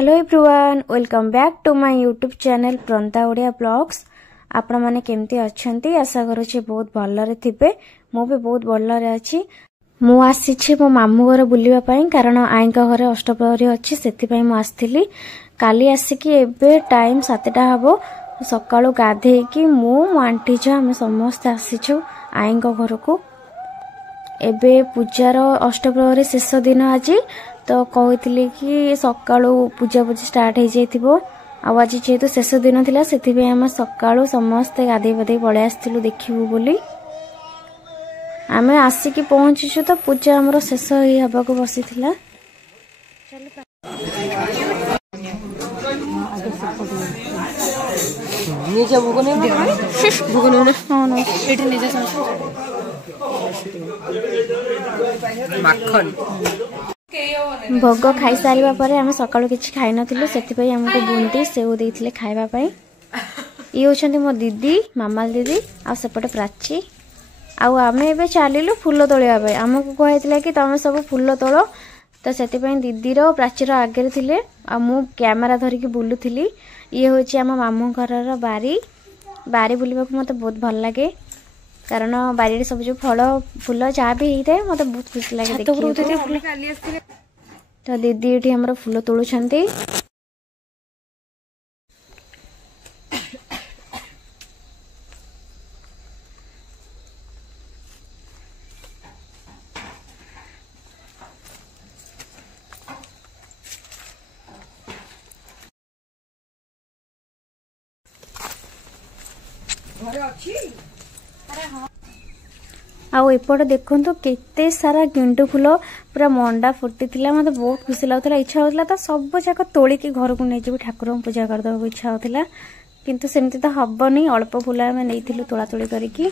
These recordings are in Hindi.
Hello everyone, welcome back to my YouTube channel Pranta Odia blogs. आपण माने केमती अछंती? आशा करूची बहुत भलरे थिबे। मो भी बहुत भलरे अछि। मु आसीछि मो मामू घर बुलिबा पई, कारण आईका घरे अष्टप्रहरी अछि, सेति पई मु आस्थिली। काली आसीकी एबे टाइम 7टा हबो। सकाळु गाधेकी मु आंटी जा हम समस्त आसीछु आईका घरको। एबे पूजार अष्टप्रहरी शेष दिन आज, तो कहती कि सकाळु पूजा पूजा स्टार्ट हो जाइथिबो। आज जेहेतु शेष दिन थिला, सेति आम सकाळु समस्ते गाधे पाधे पळै आस्थिलु देखिबु बोली। आमे आसिकी पहुंचीछु तो पूजा हमर शेष ही हबाको बसिथिला। निजे भोगने भोगने हां ना एठी निजे माखन भोग खाई सारिबा परे आमे सकाळु किछि खाइ नथिलु, सेति पई हमको बुंदी सेउ देइथिले खाइबा पई। ई होछन्ती मो दीदी, मामाल दीदी आ सेपटे प्राची। आ आमे एबे चालिलु फूल तोलिबा पई। हमको कहैतिला कि तमे सब फूल तोलो, तो सेति पई दीदी रो प्राची रो आगे थिले आ मु कैमरा धरि के बुलुथिली। ये होछि हम मामू घरर बारी। बारी बुलिबा को मते बहुत भल लागे, कारण बारी रे सब जो फल फूल जा भी हेइते मते बहुत खुशी लागे देखि। तो दीदी एठी हमर फूल तोळु छन्ती। आउ एपटे देखो केते सारा गेंडु फूल पूरा मंडा फुटी थिला। मते बहुत खुशी लागुଥିଲା। इच्छा होतला तो सब जाक तोली के घर को नै जेबी ठाकुर पूजा कर दबो इच्छा होतला, किंतु सेमति तो हबनी। अल्प फूल हम नैथिलु तोला तोली करिकी।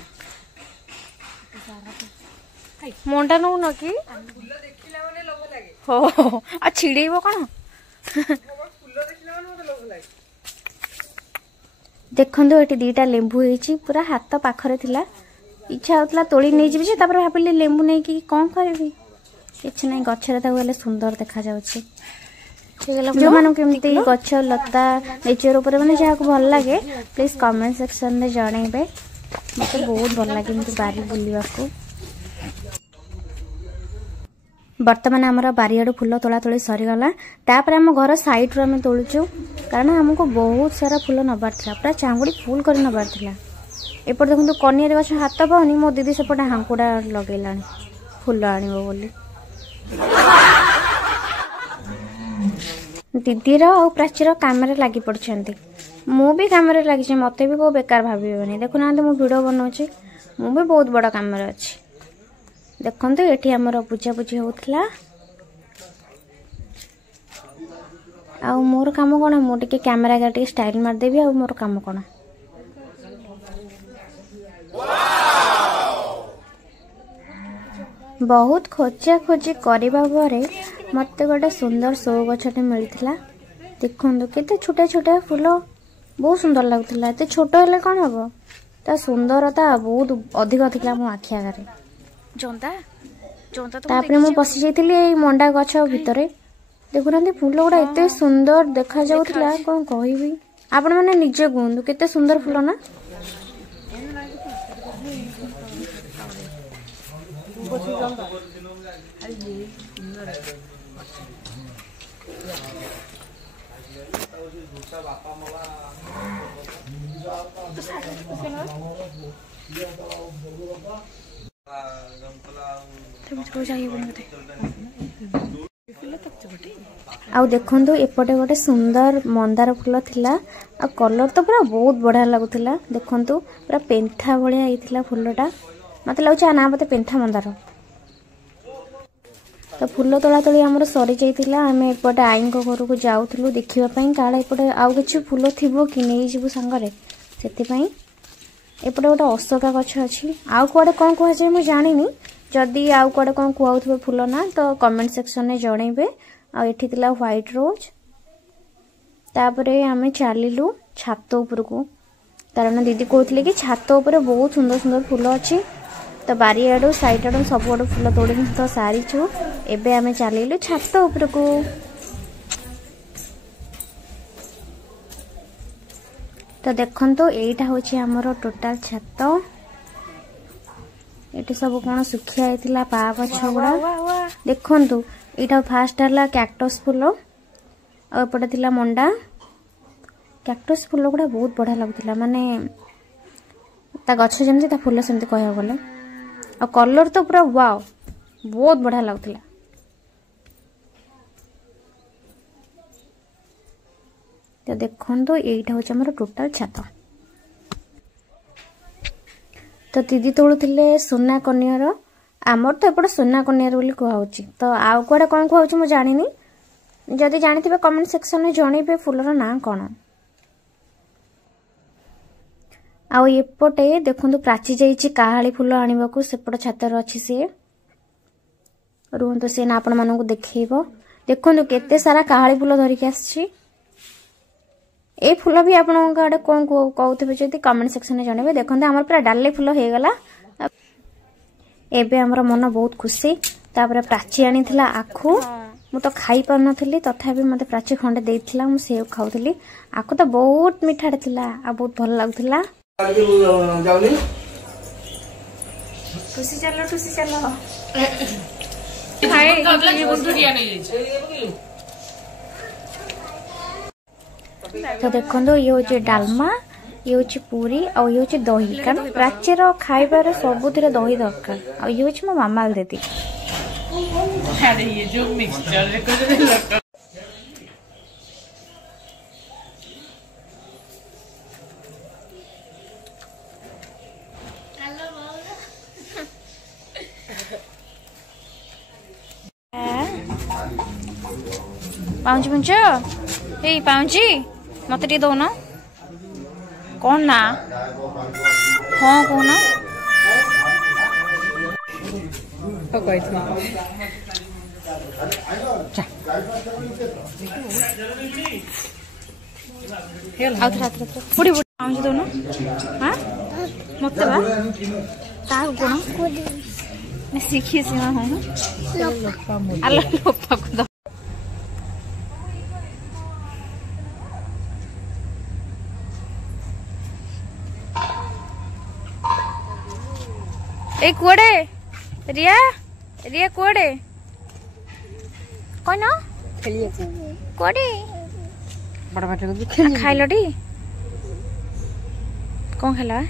मंडा नो न कि फूल देखिला माने लोभ लागे। हो आ छिड़ेइबो कोन फूल देखिला माने मते लोभ लागे। देखंदो एटी दीटा लेंबू हेची, पूरा हाथ पाखरे थिला। इच्छा होतला तोली नै जेबी, तापर भाबिली लेंबू नै कि कोन करबी, किछ नै गछरे ता गले सुंदर देखा जाउची। जो मानो केमती गछ लता नेचर ऊपर माने जाहा को भल लागे, प्लीज कमेंट सेक्शन में जणैबे। मते बहुत भल लागे मते बारी बुलिबा को। वर्तमान आमर बारियाडू फूल तोला तोली सरी गला। तापर हम घर साइड रो हम तोलुचु, कारण हमको बहुत सारा फूल नबार थिला, पूरा चांगुड़ी फूल करी नबार थिला। एपट देखो कनियर गछ हाथ पाउनी, मो दीदी सेपटे हांकुड़ा लगेलानी फूल आनिबो बोली। दीदी रो आ प्राचीर कैमरा लागी पड़छंती। मु भी कैमरा लागी छै, मते भी को बेकार भाबिबनी। देखो ना मु वीडियो बनौछि, मु भी बहुत बड़ा कैमरा अछि। देखंतु एठी हमर पूजा पूजी होतला। आ मोर काम कोन, मु टिके कैमरा गाटी स्टाइल मार देबी। आ मोर काम कोन, बहुत खोजा खोजी करबा परे मते गोटे सुंदर शो गछटे मिलथिला। देखंतु केते छोटे छोटे फूल बहुत सुंदर लागुथिला। एते छोट हेले कोन हबो, ता सुंदरता बहुत अधिक थिला मो आखि आगरे। जोंता जोंता तो तापरे मु बसि जाइथिली एई मंडा गछ भितरे। देखुनांती फूल गुड़ा एते सुंदर देखा जाउथिला, कोन कहिबी। आपण माने निजे गुंदु केते सुंदर फूल ना। आउ देखंतु एपटे गोटे सुंदर मंदार फूल थिला। आ कलर तो पूरा बहुत बढ़िया लागुथिला। देखंतु पूरा पेंथा भलिया आइथिला फूलटा। मते लागुछ आ ना मते पेंथा मंदार। तो फूल तोला तोली हमर सरी जाइथिला। हमें एपटे आईन को घर को जाउथलु देखिबा पई, काळे एपटे आउ किछ फूल थिबो कि नै जिबु संगरे, सेति पई। एपटे गोटे अशोका गछ अछि। आउ कोडे कोन कोहा जे मु जानिनी। जदी आउ कोडे कोन कोहाउथबे फूल ना, तो कमेंट सेक्शन में जणैबे। आ एठी थिला व्हाइट रोज। तापरे हमें चालिलु छात ऊपर को, कारण दीदी कहथिले कि छात ऊपर बहुत सुंदर सुंदर फूल अछि। तो बारियाडू साइड आडू सब आडू फूल तोड़ी तो सारी छु। एबे आमे चलिलु छात ऊपर को। तो देखो यहीटा हूँ आमर टोटाल छात ये सब कौन सुखिया होता पा गछ गुड़ा देखु यहाँ फास्ट है कैक्टस फुल आपटे थी मंडा कैक्टस फुल गुड़ा बहुत बढ़िया लगुला माने ता गछ जमी फुल सेमती कह गले और कलर तो पूरा वाव बहुत बढ़िया लगुला। तो देखो यहीटा हूँ आमर टोटाल छात। तो दीदी तोड़ुले सोना कनियर आमर तो एपटे सोना कनियर बोली कहूँ तो आउ कड़े कौन कहूँ मुझे जानी जदि जानी कमेंट सेक्शन में जनइबे फुलर ना कौन। आउ एपटे देखो प्राची जाइए काहाली फुल आने सेपट छातर अच्छी सी रुहतु सी ना आपण मानक देखब देखो केते सारा काहाली फुल धरिकी आसी ए फुल भी आपण आड़े कौन कहते जब कमेंट सेक्शन में जनइबे। देखो आम पूरा डाले फुल हो गला एबे हमर मन बहुत खुशी। तापर प्राची आनी थिला आखु मु तो खाई पार नथली तथापि मते प्राची खंडे देइथिला मु सेव खाउथली आखु तो बहुत मिठाड़ थिला आ बहुत भल लागुथिला। खुशी चलो तो देखो ये हूँ डालमा ये हूँ पूरी और ये हूँ दही कारण प्राचीर खाइबार सबुथ दही दरकार और ये हूँ मो मामा दीदी पाउंची पुंच ए पाउंची मत टे दौन कौन ना हाँ कौन पाउंची दौन हाँ मत कौन शिखी सीमा हूँ लोपा को ए कुआडे रिया रिया कुआडे कौन कुआडे बड़ा बाटे खाइल टी कौन खाला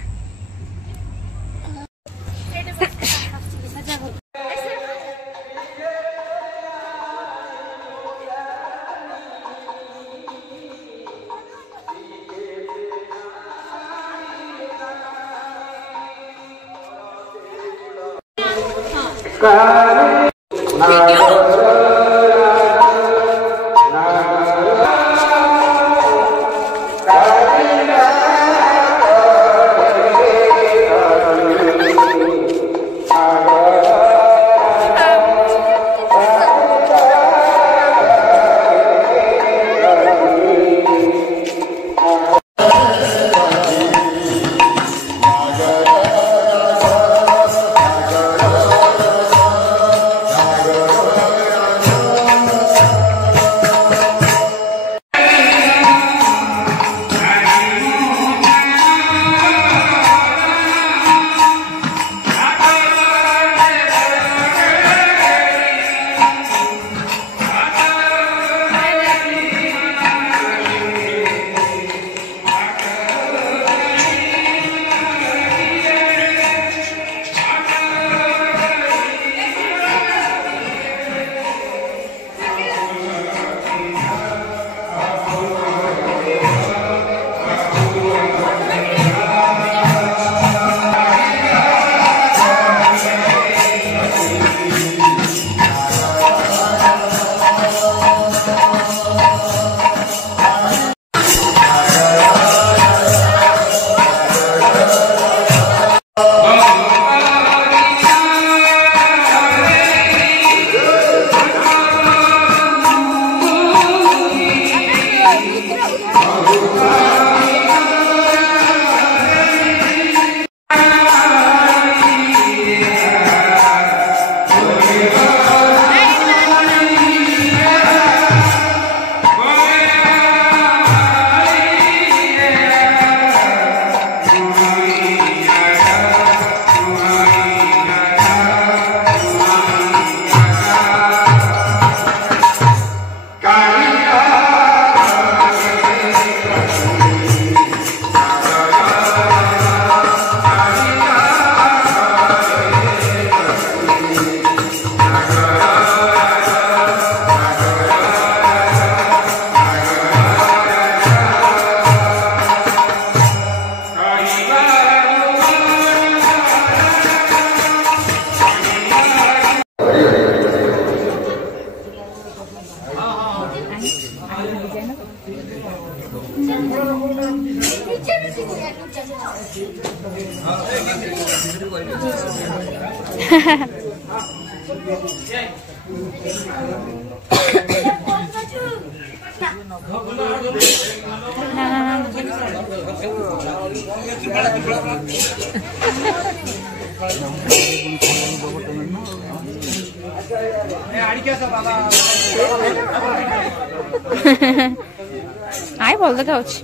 ଆଇ ଭଲ ଦେଖାଉଛି।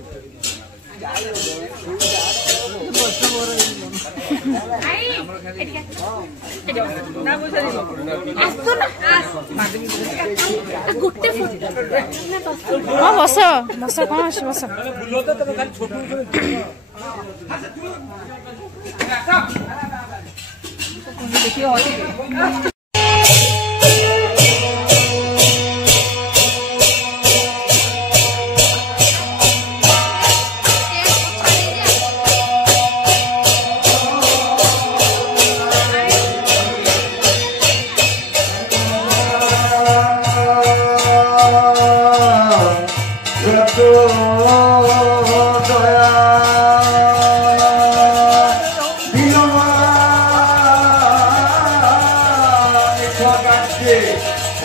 ହଁ ବସ ବସ କଣ ଅଛି ବସ।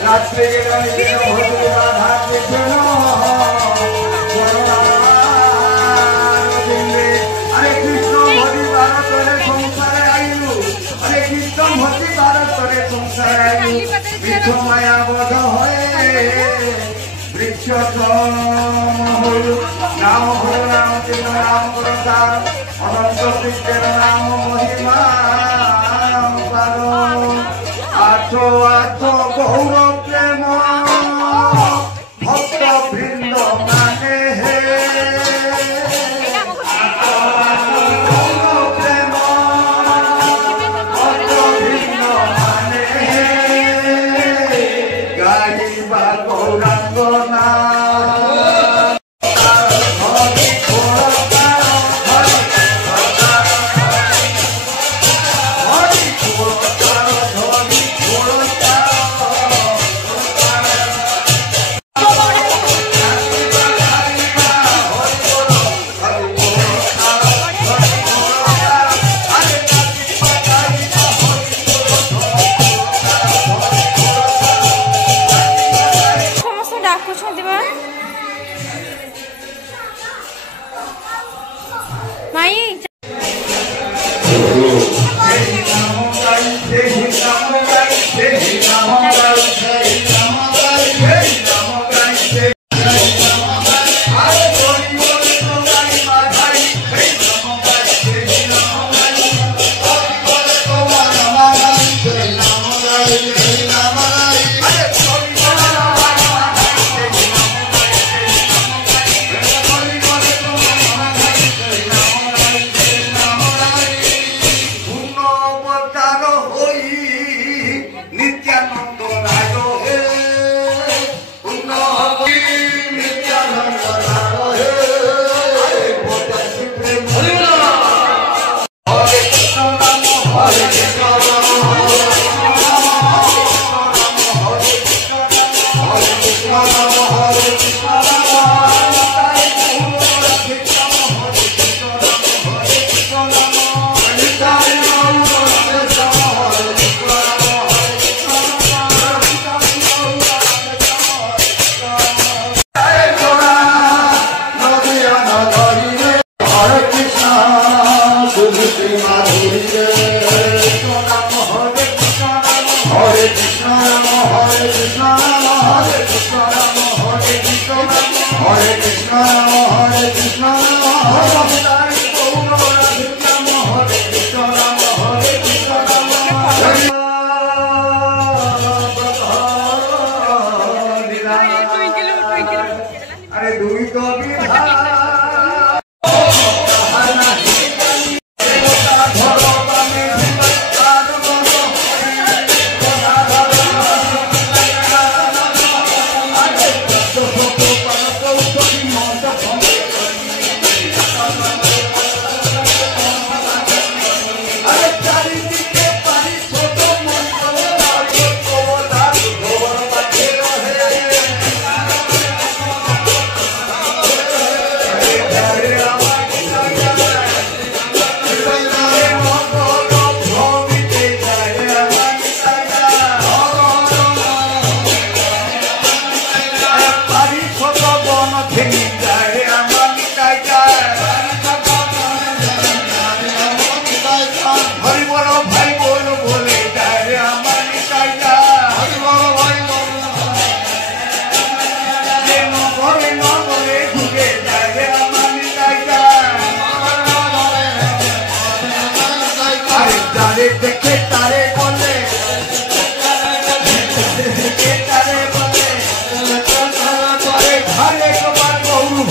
রাত্রে হরে কৃষ্ণ হরি ভারতরে সংসারে আইলু হরে কৃষ্ণ ভক্তি ভারতরে সংসারে আইলু বৃক্ষ মায়া বধ হয়ে বৃক্ষ হল রাম হল রাম কৃষ্ণ রাম করতার অনন্ত কৃষ্ণের নাম মহিমা আছো আছো গৌর প্রেম ভক্ত বৃন্দ মানে হে গৌর প্রেম ভক্ত বৃন্দ মানে হে গাইবা গৌরাঙ্গ না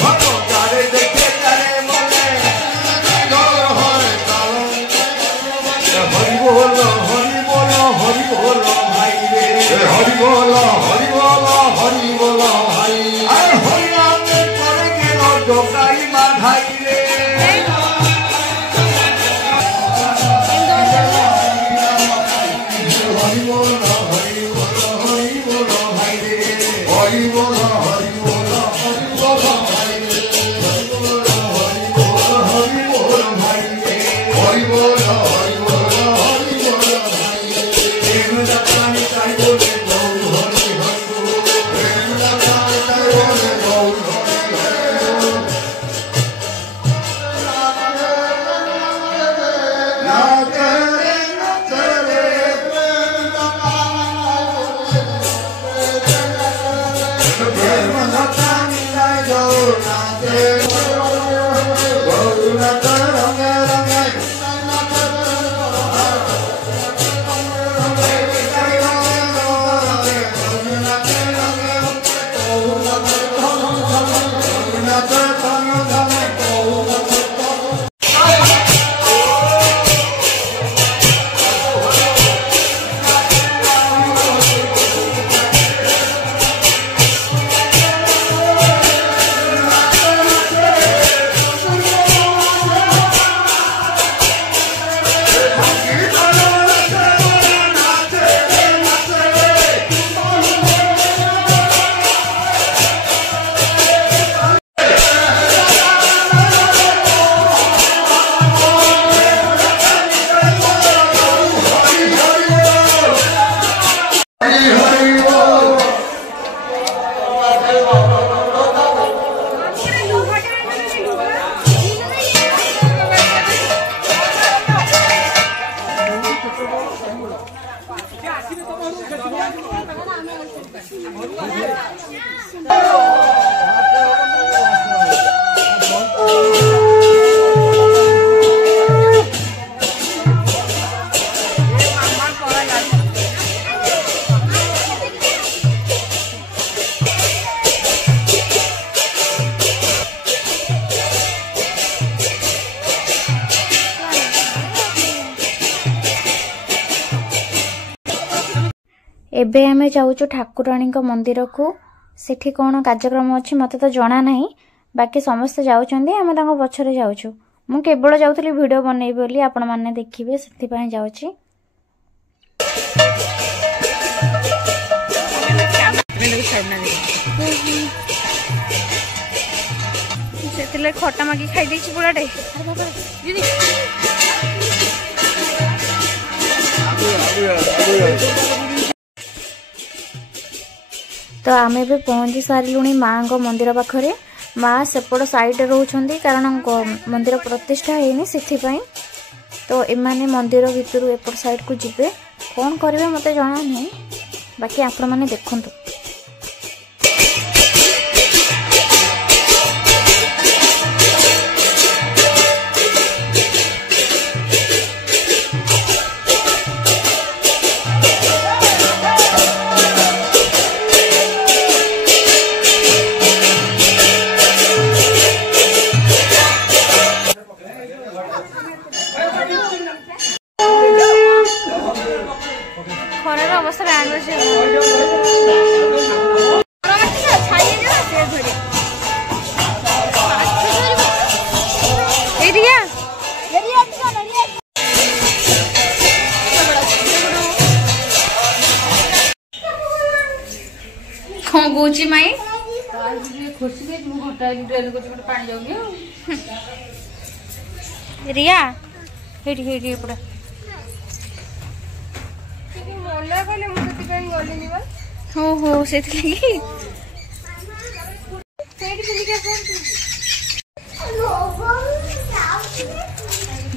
ভালো যারে দেখে তারে মনে হরি বল হরি বল হরি বল ভাই রে হরি বল হরি বল হরি বল ভাই আর হরি নামে করে গেল জোগাই মাধাই রে হরি বল হরি বল হরি বল ভাই রে হরি বল হরি বল হরি বল ভাই রে হরি বল হরি বল ভাই রে হরি বল হরি বল হরি বল ভাই রে প্রেম দাতানি তাই বলে গৌর হরি হরি বল প্রেম দাতানি তাই বলে গৌর হরি হরি নাচে নাচে রে প্রেম দাতানি তাই গৌর নাচে গৌর নাচ রঙে রঙে एबे आमे जाऊचु ठाकुराणी मंदिर को सेठी कौन कार्यक्रम अच्छी मत तो जना नहीं बाकी समस्ते जाउछंदी आमे तांको पछरे जाउछु मु केवल जाउतली वीडियो बनेबी बोली आपण माने देखिबे सेति पय जाउची सेतिले खटा मागी खाई देछि बुलाटे दीदी तो आमे भी पहुंची सारूँ माँ को मंदिर पाखरे माँ सेपट साइड रोचंदी कारण मंदिर प्रतिष्ठा है से तो एमाने मंदिर भितर एपट साइड को जिबे कौन करेंगे मत जना नहीं बाकी आपण मैंने देखु खरार अवस्था कौन कौची माई रिया हेडी हेडी पूरा हो हो से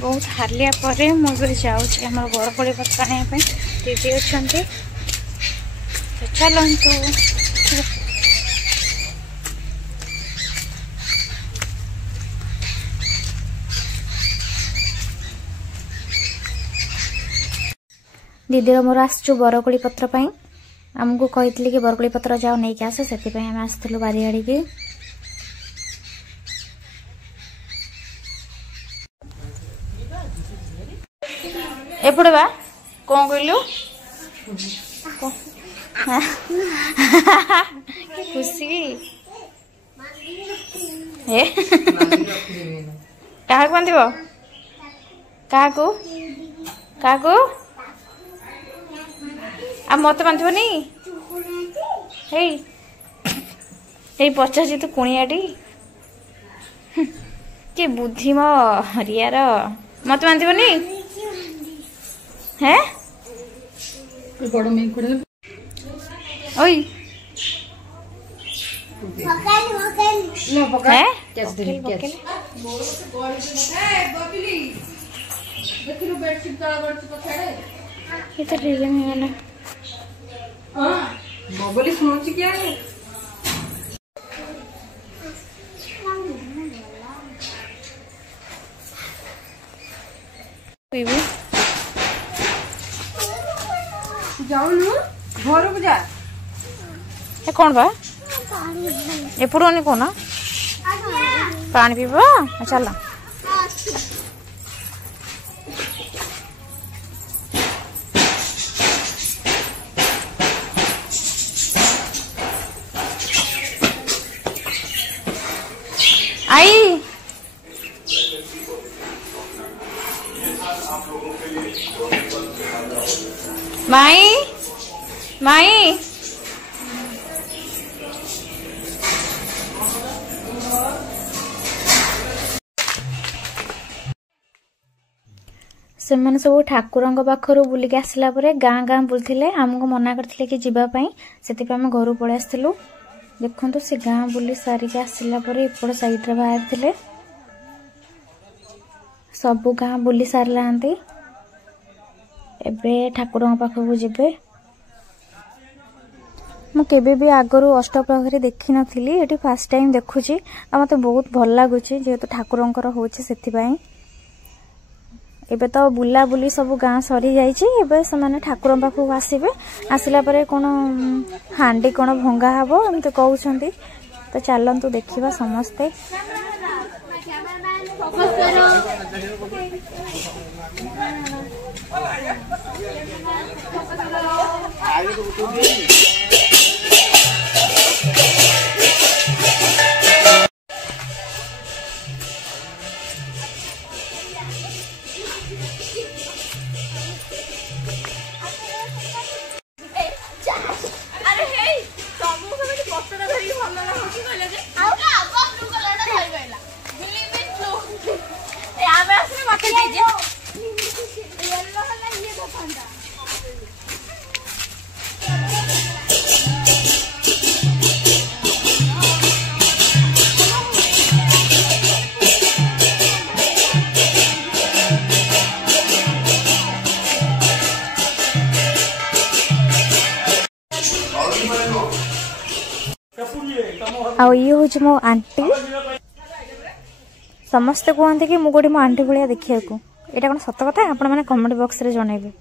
बहुत हालिया पर मुझे जाऊँगी आम बरकोड़ी पत्र आने दीदी अच्छा तो चलतु दीदी मोर आसचु बरकोड़ी पत्र आमको कही कि बरकोड़ी पत्र जाओ नहीं आस से आसलु बारियाड़ी की एपटे बा कौन कहलु खुशी क्या बांध क्या आ मत बांधनी पचास तू कुणियाटी कि बुद्धि मो हरियार मत बांधनी है ओई ये तो रीजन है ना बबली सुनोची क्या है पीबू जाऊनु घर को जा ए कौन बा ए पुरोनी कोना पानी पीबो चल आई माई माई से सब ठाकुर पाखर बुलिक आसला गाँ गाँ बुलते आमको मना करते कि जीवाई से घर पलि आसलु देखु से गाँ बुली सारिक आसला एपट साइड्रे बाहर थे सबु गाँ बुली सारा एबे ठाकुर पाखक जीवे मुझे भी आगरू अष्टप्रहरी देखी नी ये फास्ट टाइम देखुची मत बहुत भल लगुच जेहेतु ठाकुर होचे एबे तो बुला बुली सब गाँ सरी जाइए से ठाकुर पाखक आसबे आसला कौन हांडी कौन भंगा हम एमती कहते तो चलतु देखा समस्ते आ ये हूँ मो आंटी समस्ते कहते कि मुझे मो आंटी भाया देखा यहाँ कौन सत कथा आपण मैंने कमेंट बॉक्स रे जनइबे।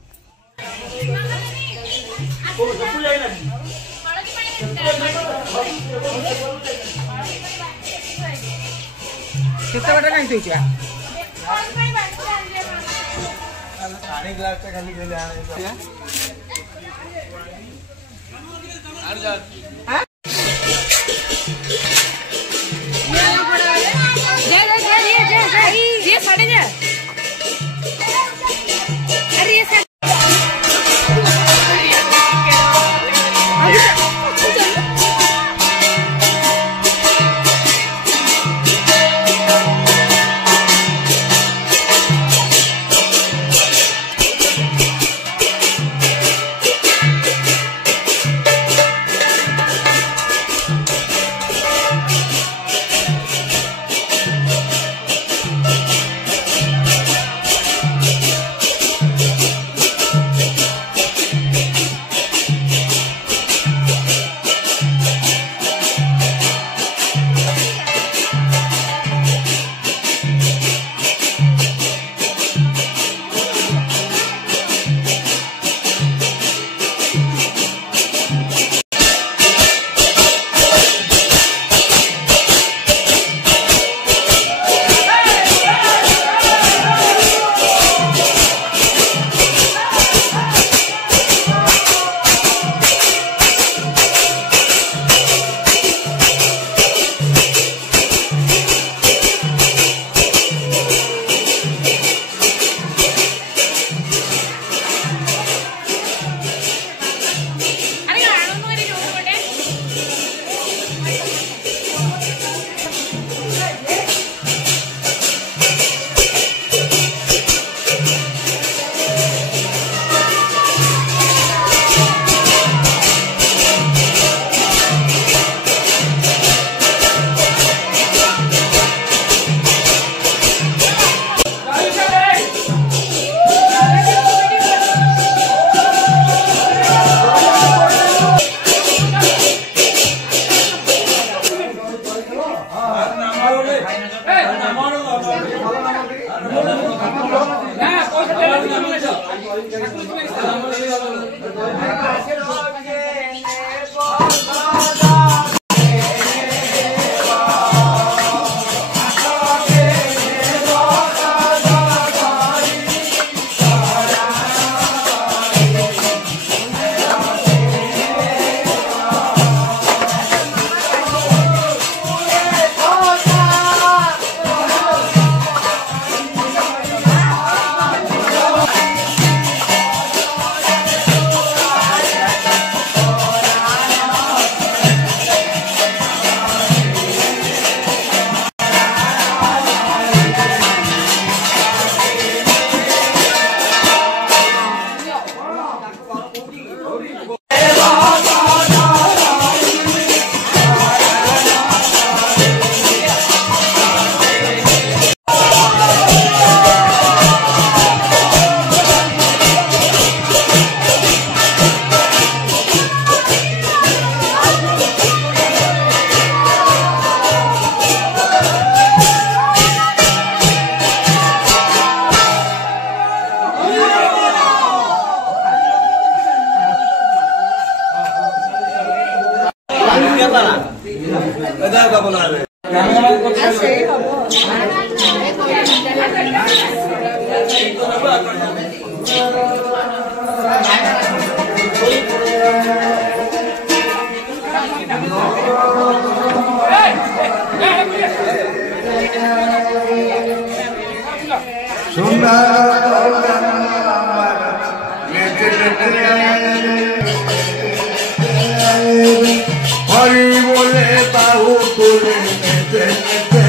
हरि बोले बाहु तुले नेते नेते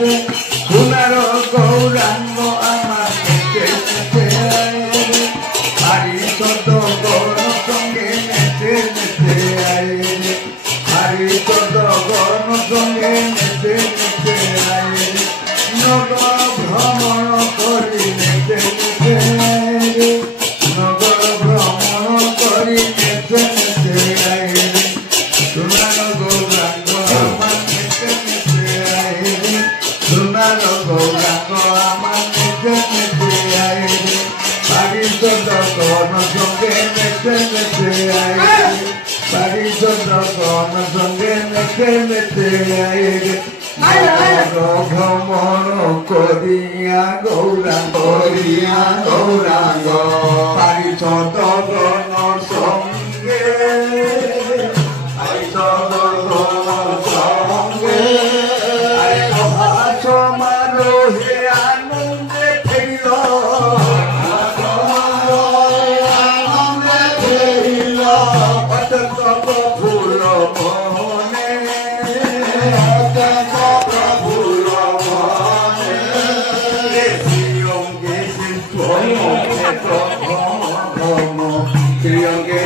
रे सुनार गौरांग आमार नेते नेते रे हरि सद गौर संगे नेते नेते रे हरि सद गौर संगे नेते नेते रे नगर भ्रमण करी नेते नेते रे नगर भ्रमण करी नेते नेते रे सुनार गौरांग आमार नेते नेते रे सुनार गौरांग आमार नेते नेते रे हरि सद गौर संगे नेते नेते रे हरि सद गौर संगे नेते नेते रे भ्रमण करिया गौरांग हरि सद गौर संगे समारोहे आनंदे फेरिल अत्यंत प्रफुल्ल मोहने प्रफुल्ल मोहने श्रीअंगे श्रीअंगे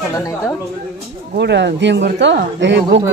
खोला नहीं तो गुड़ धिंगुर तो बुक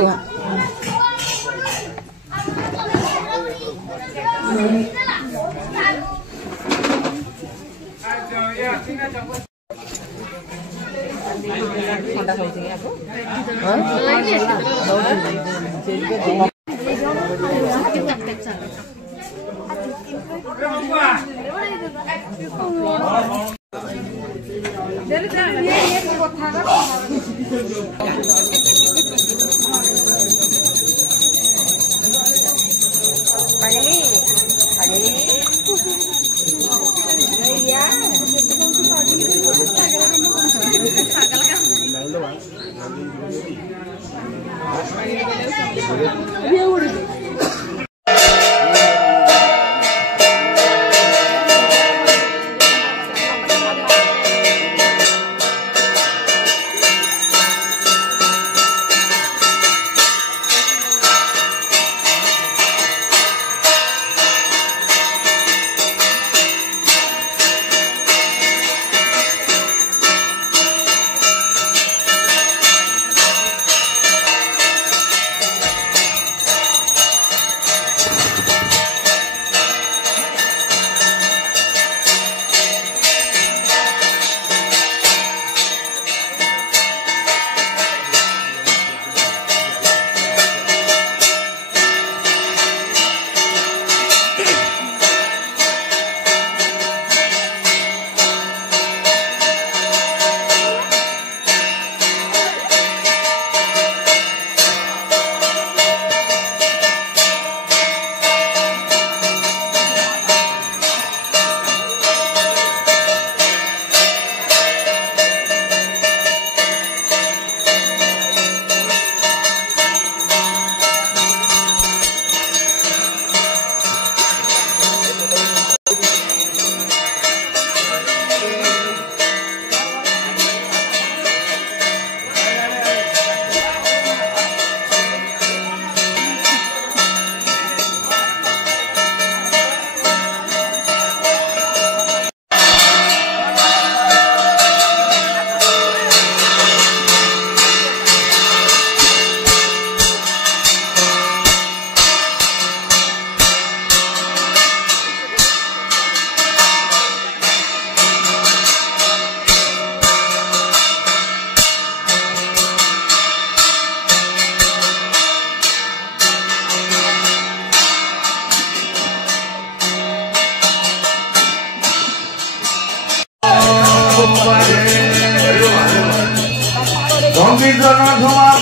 সংবিধান ধোঁয়া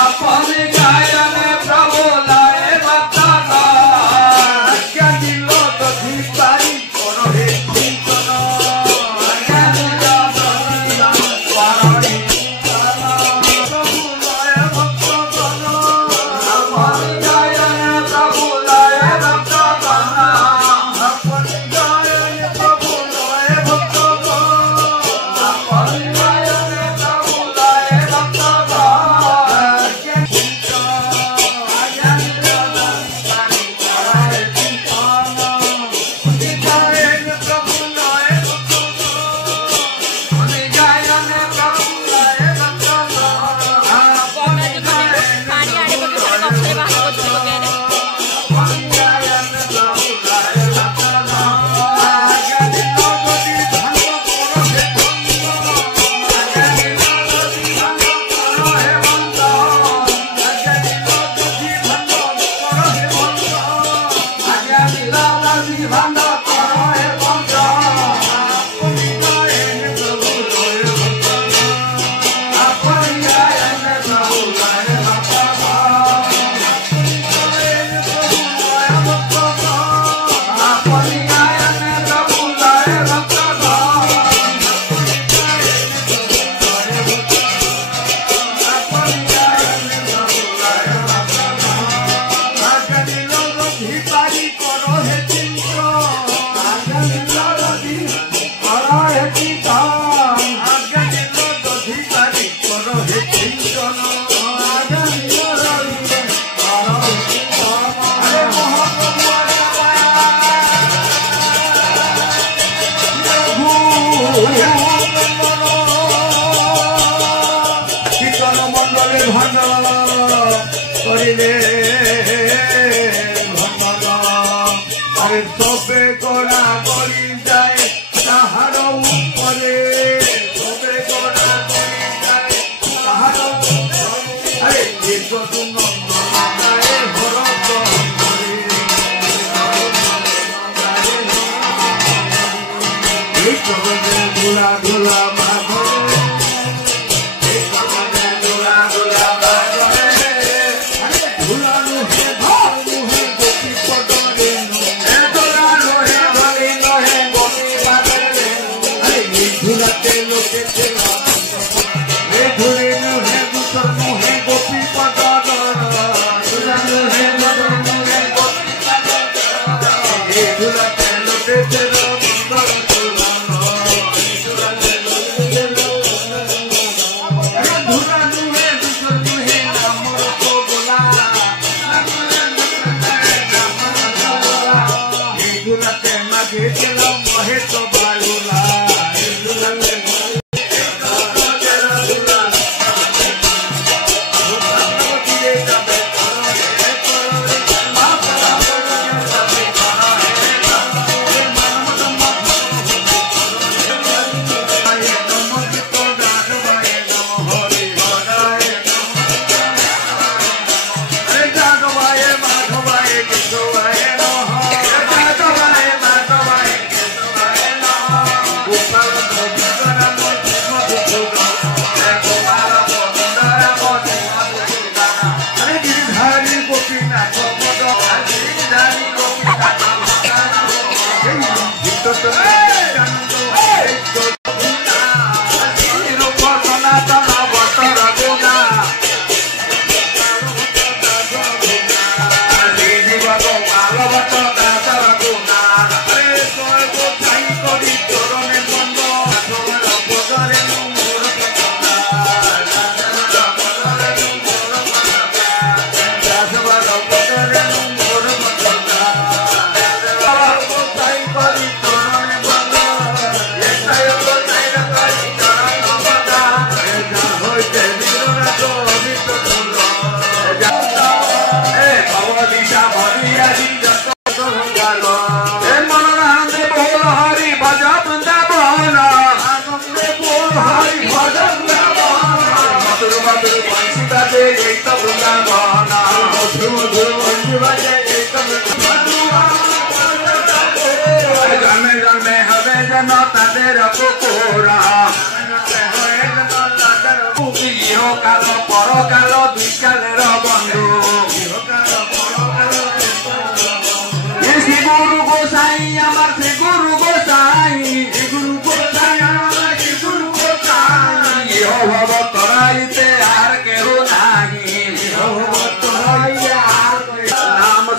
Apani করিলে ভ্রমণ আরে সবে গোড়া গলি যায় তাহার উপরে সবে গোড়া গলি যায় তাহার আরে দীর্ঘতুঙ্গ ধুলা ধুলা মাঘরে ধুলা ধুলা মাঘরে ধুলা নুহে নুহে গোপী পদরে ধুলা নুহে ধরে নহে গোপী পদরে ধুলাতে লোকে ধুলে নুহে দুসর নুহে গোপী পদর ধুলা নুহে ধরে নুহে গোপী পদর ধুলাতে লোকে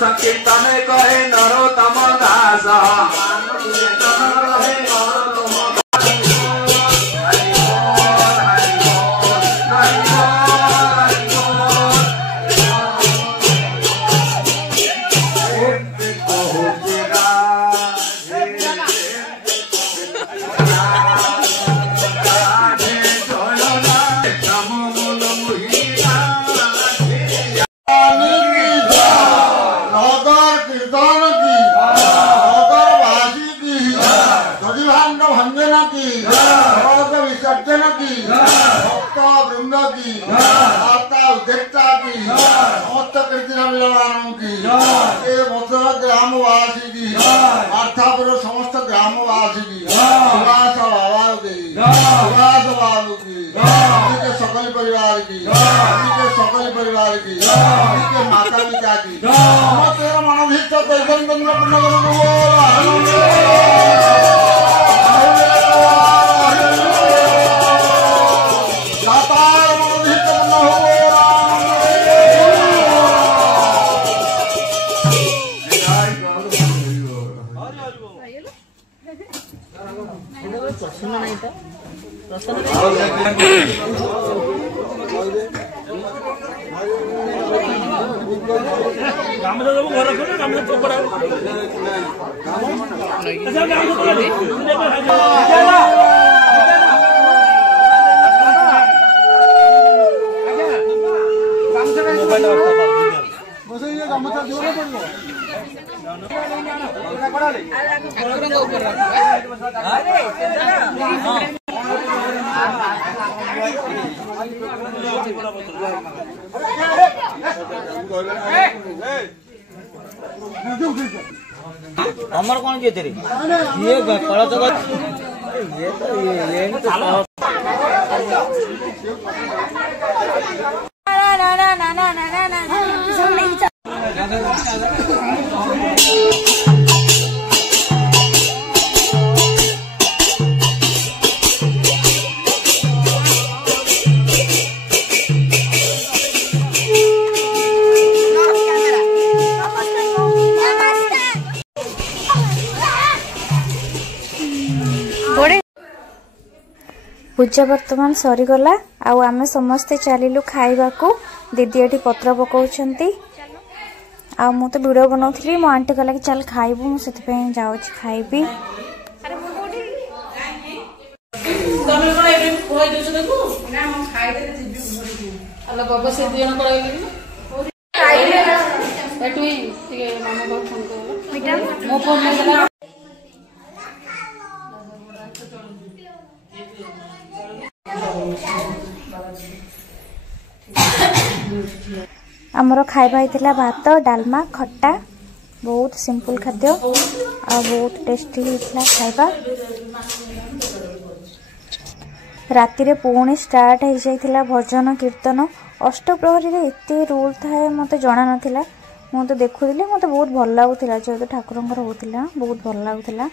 संकीर्तन कहे नरोत्तम दास ग्रामवासी की अर्थापुर समस्त ग्रामवासी की सुभाष बाबा की सुभाष बाबू की सकल परिवार की सकल परिवार की माता पिता की तेरा मनोभीष्ट दर्शन चंद्र मोबाइल अमर कौन किए तेरे ये कला तो ये तो पूजा बर्तमान सरीगला आमे समस्ते चलिलु खाइबा को दीदी एठी पत्र पकाउछंती आ मु तो वीडियो बनाउथली मो आंटी कहला कि चल खाइबु मु सेति पे जाउछि खाइबी तमे कोन एबे खोइ दिस देखु ना हम खाइ दे जिबी घरकु अल्ला बाबा से दियन कराइ गेली खाइले एटुई तिके मामा बाबा फोन करला बेटा मो फोन में गला आमर खाइबा होता भात डालमा खट्टा बहुत सिंपल खाद्य आ बहुत टेस्टी होता खाइबा राति रे पुणी स्टार्ट हो जाइथिला भजन कीर्तन अष्टप्रहरी रे एते रोल थाए मते जाना नथिला मु तो देखुदिले मते बहुत भल लागुथिला जेतो ठाकुरंकर होथिला बहुत भल लागुथिला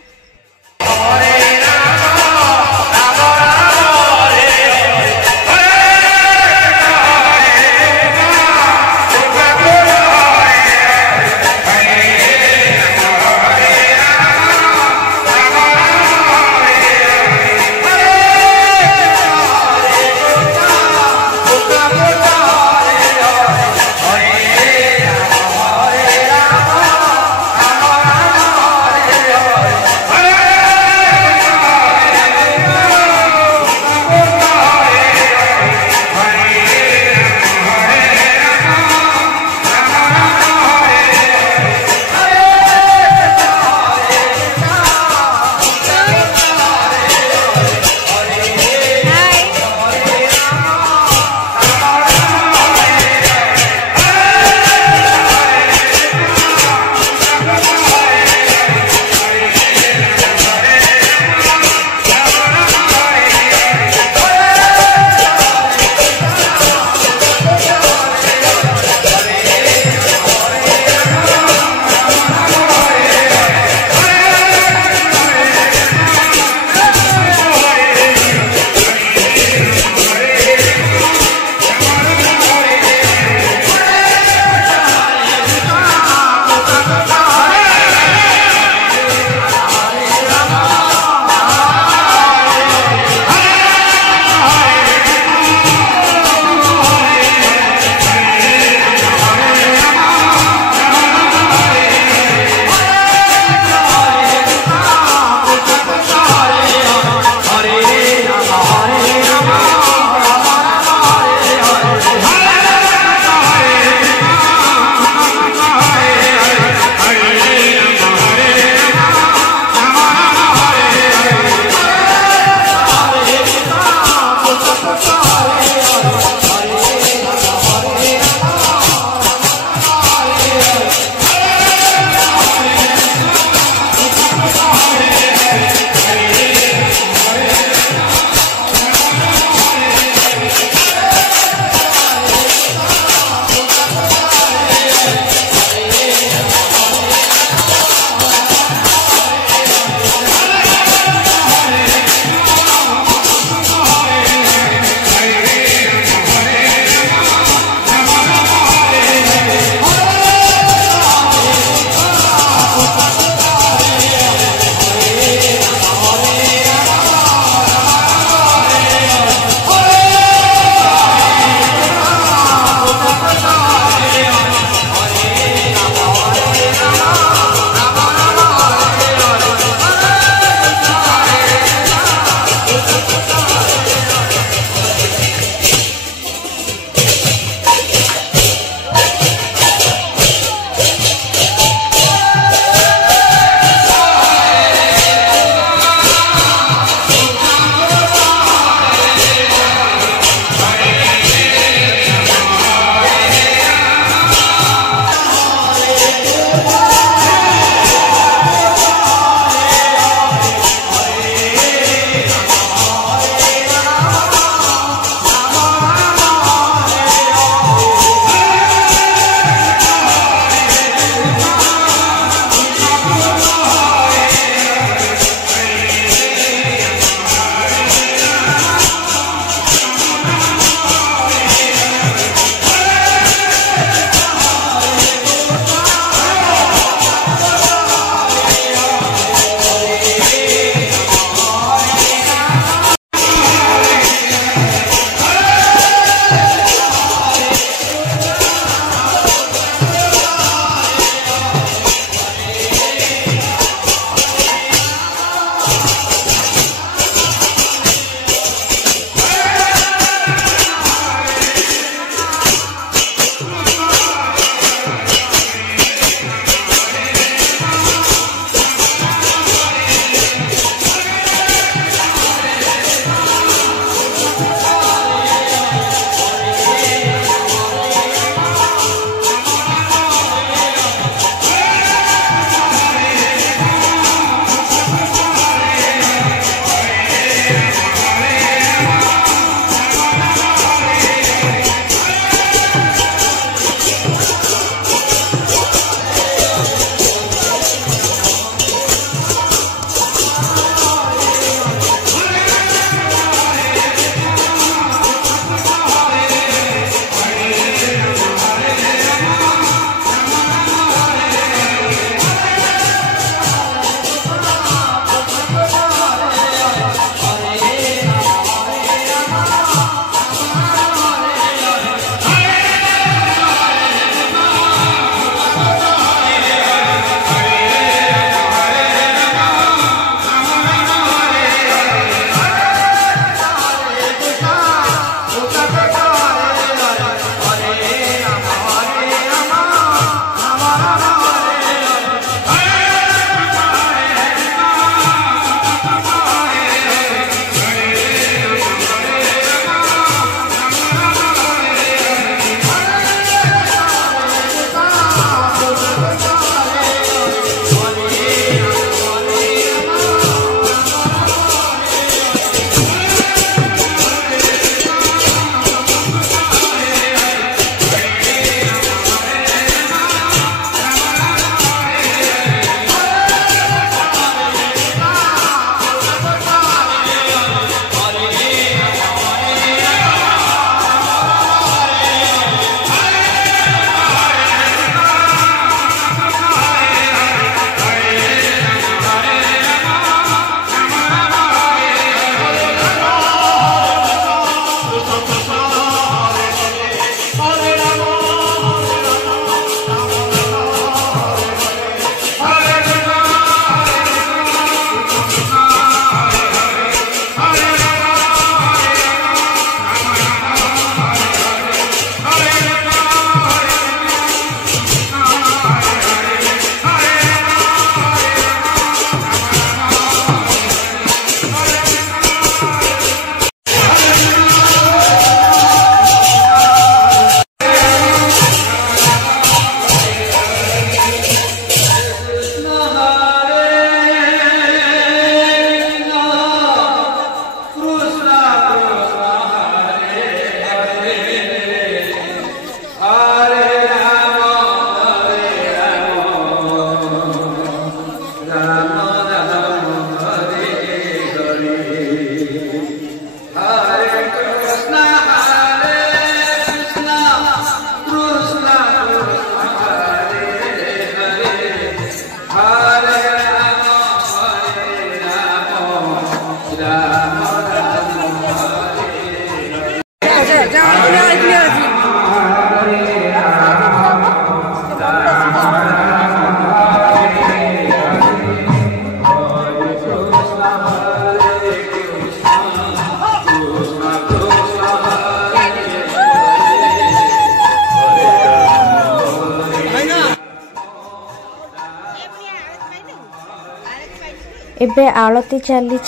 एबे आलती चली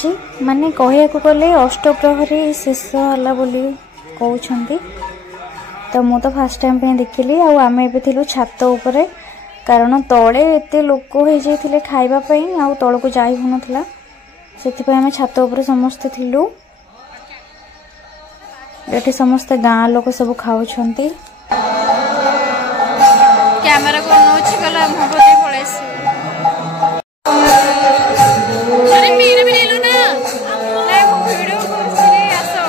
माने कहया गले अष्टप्रहरी शेष है बोली कहते। तो मु तो फास्ट टाइम पे देखिली आम ए छात उपरे कारण तले एते लोक हो जाते खाइबा आ तल को जाई हो नाला से आम छात उपरे समस्ते थिलु। ये समस्ते गाँ लोक सब खाऊं कैमरा को नोच गला मोहब्बत पड़े अरे मेरे भी ले लो ना ले वो वीडियो को सिरे आसो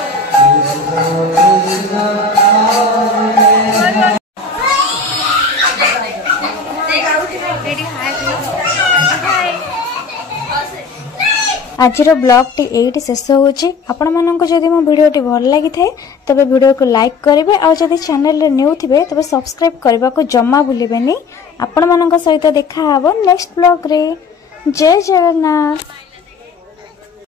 आज ब्लॉग टी एटी शेष होची। आपण मानक जदि मो वीडियो भल लगी थाए तबे वीडियो को लाइक करेंगे और जदि चैनल रे न्यू थिबे तबे सब्सक्राइब करने को जमा भूलिबेनी। आपण मानक सहित देखा हबो नेक्स्ट ब्लॉग रे। जय जगन्नाथ।